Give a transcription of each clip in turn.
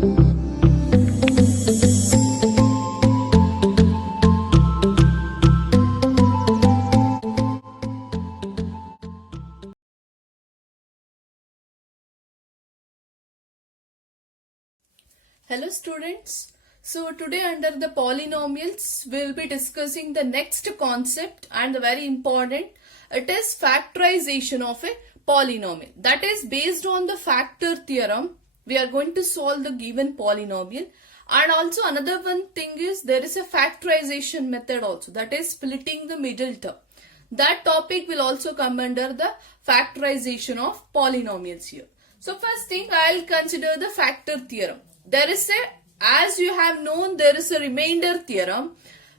Hello students. So today under the polynomials we will be discussing the next concept and the very important. It is factorization of a polynomial. That is based on the factor theorem. We are going to solve the given polynomial. And also another one thing is there is a factorization method also. That is splitting the middle term. That topic will also come under the factorization of polynomials here. So first thing I will consider the factor theorem. There is as you have known, there is a remainder theorem.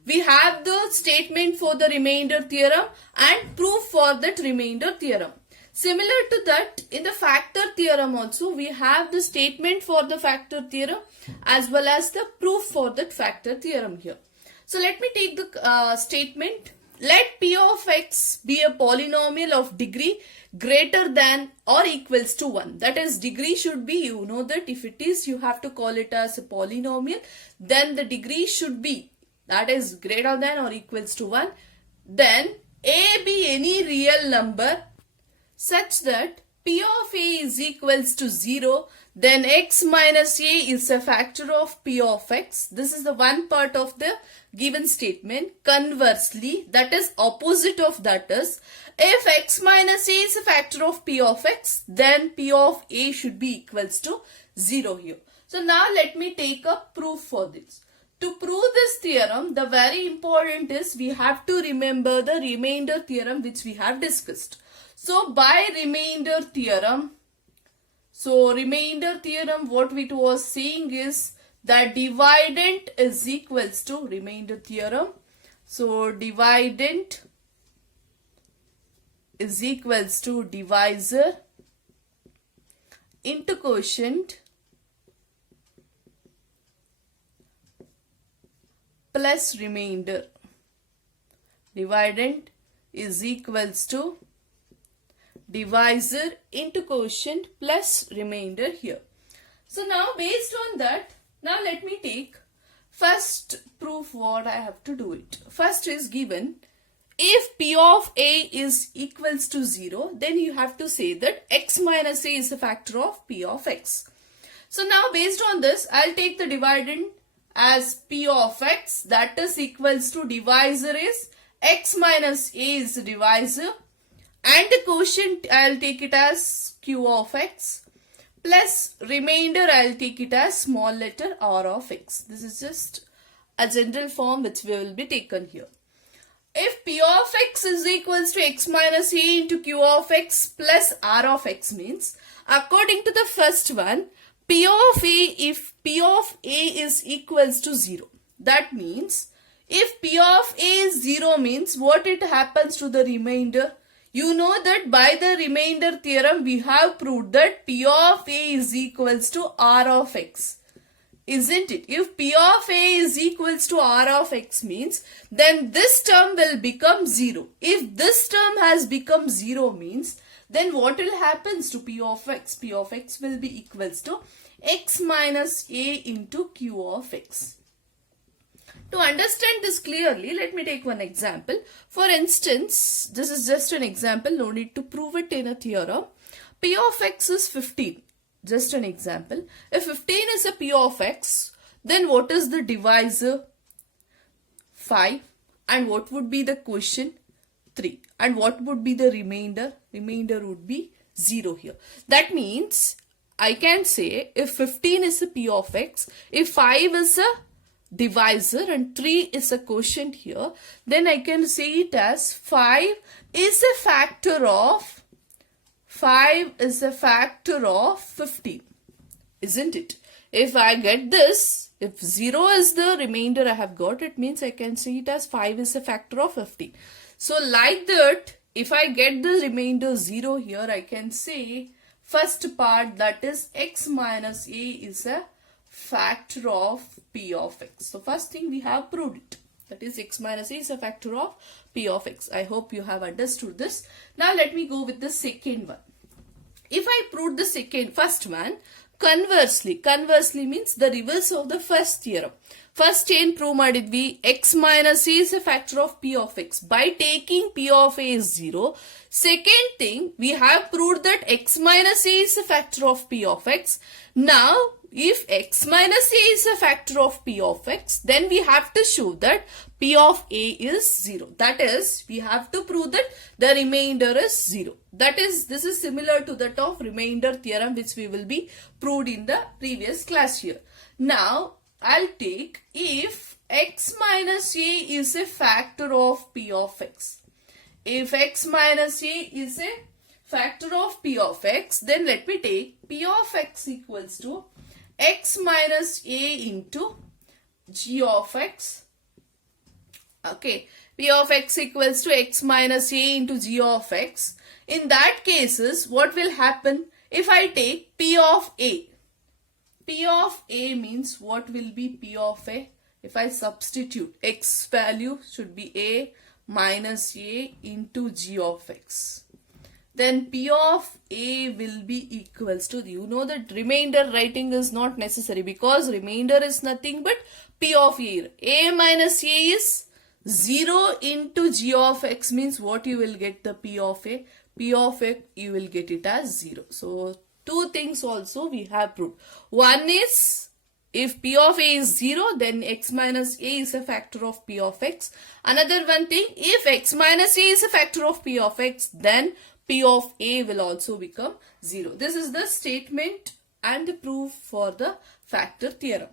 We have the statement for the remainder theorem and proof for that remainder theorem. Similar to that, in the factor theorem also, we have the statement for the factor theorem as well as the proof for that factor theorem here. So let me take the statement. Let P of x be a polynomial of degree greater than or equals to 1. That is, degree should be, you know that if it is, you have to call it as a polynomial. Then the degree should be, that is, greater than or equals to 1. Then a be any real number such that P of a is equals to 0. Then x minus a is a factor of P of x. This is the one part of the given statement. Conversely, that is opposite of that is, if x minus a is a factor of P of x, then P of a should be equals to 0 here. So now let me take a proof for this. To prove this theorem, the very important is we have to remember the remainder theorem which we have discussed. So by remainder theorem, what it was saying is that dividend is equals to remainder theorem. So dividend is equals to divisor into quotient plus remainder. Dividend is equals to divisor into quotient plus remainder here. So now based on that, now let me take first proof what I have to do it. First is given, if P of a is equals to 0, then you have to say that x minus a is a factor of P of x. So now based on this, I'll take the dividend as P of x, that is equals to divisor is x minus a is the divisor, and the quotient I'll take it as q of x plus remainder I'll take it as small letter r of x. This is just a general form which will be taken here. If P of x is equals to x minus a into q of x plus r of x means, according to the first one, P of a, if P of a is equals to 0, that means if P of a is 0 means what it happens to the remainder? You know that by the remainder theorem we have proved that P of a is equals to r of x. Isn't it? If P of a is equals to r of x means, then this term will become 0. If this term has become 0 means, then what will happen to P of x? P of x will be equals to x minus a into q of x. To understand this clearly, let me take one example. For instance, this is just an example, no need to prove it in a theorem. P of x is 15. Just an example. If 15 is a P of x, then what is the divisor? 5. And what would be the quotient? 3. And what would be the remainder? Remainder would be 0 here. That means I can say if 15 is a P of x, if 5 is a divisor and 3 is a quotient here, then I can say it as 5 is a factor of 15, isn't it? If I get this, if 0 is the remainder I have got, it means I can see it as 5 is a factor of 15. So like that, if I get the remainder 0 here, I can say first part, that is x minus a is a factor of P of x. So first thing we have proved it. That is x minus a is a factor of P of x. I hope you have understood this. Now let me go with the second one. If I prove the first one, conversely means the reverse of the first theorem. First chain prove ಮಾಡಿದ್ವಿ x minus a is a factor of p of x by taking p of a is 0. Second thing, we have proved that x minus a is a factor of p of x. Now, if x minus a is a factor of p of x, then we have to show that p of a is 0. That is, we have to prove that the remainder is 0. This is similar to that of remainder theorem which we will be proved in the previous class here. Now, I'll take if x minus a is a factor of p of x. If x minus a is a factor of p of x, then let me take p of x equals to x minus a into g of x. Okay, p of x equals to x minus a into g of x. In that cases, what will happen if I take p of a? P of a means what will be p of a? If I substitute, x value should be a minus a into g of x. Then p of a will be equals to, you know that remainder writing is not necessary because remainder is nothing but p of a. A minus a is 0 into g of x means what you will get the p of a. P of a you will get it as 0. So two things also we have proved. One is if p of a is 0, then x minus a is a factor of p of x. Another one thing, if x minus a is a factor of p of x, then p of a will also become 0. This is the statement and the proof for the factor theorem.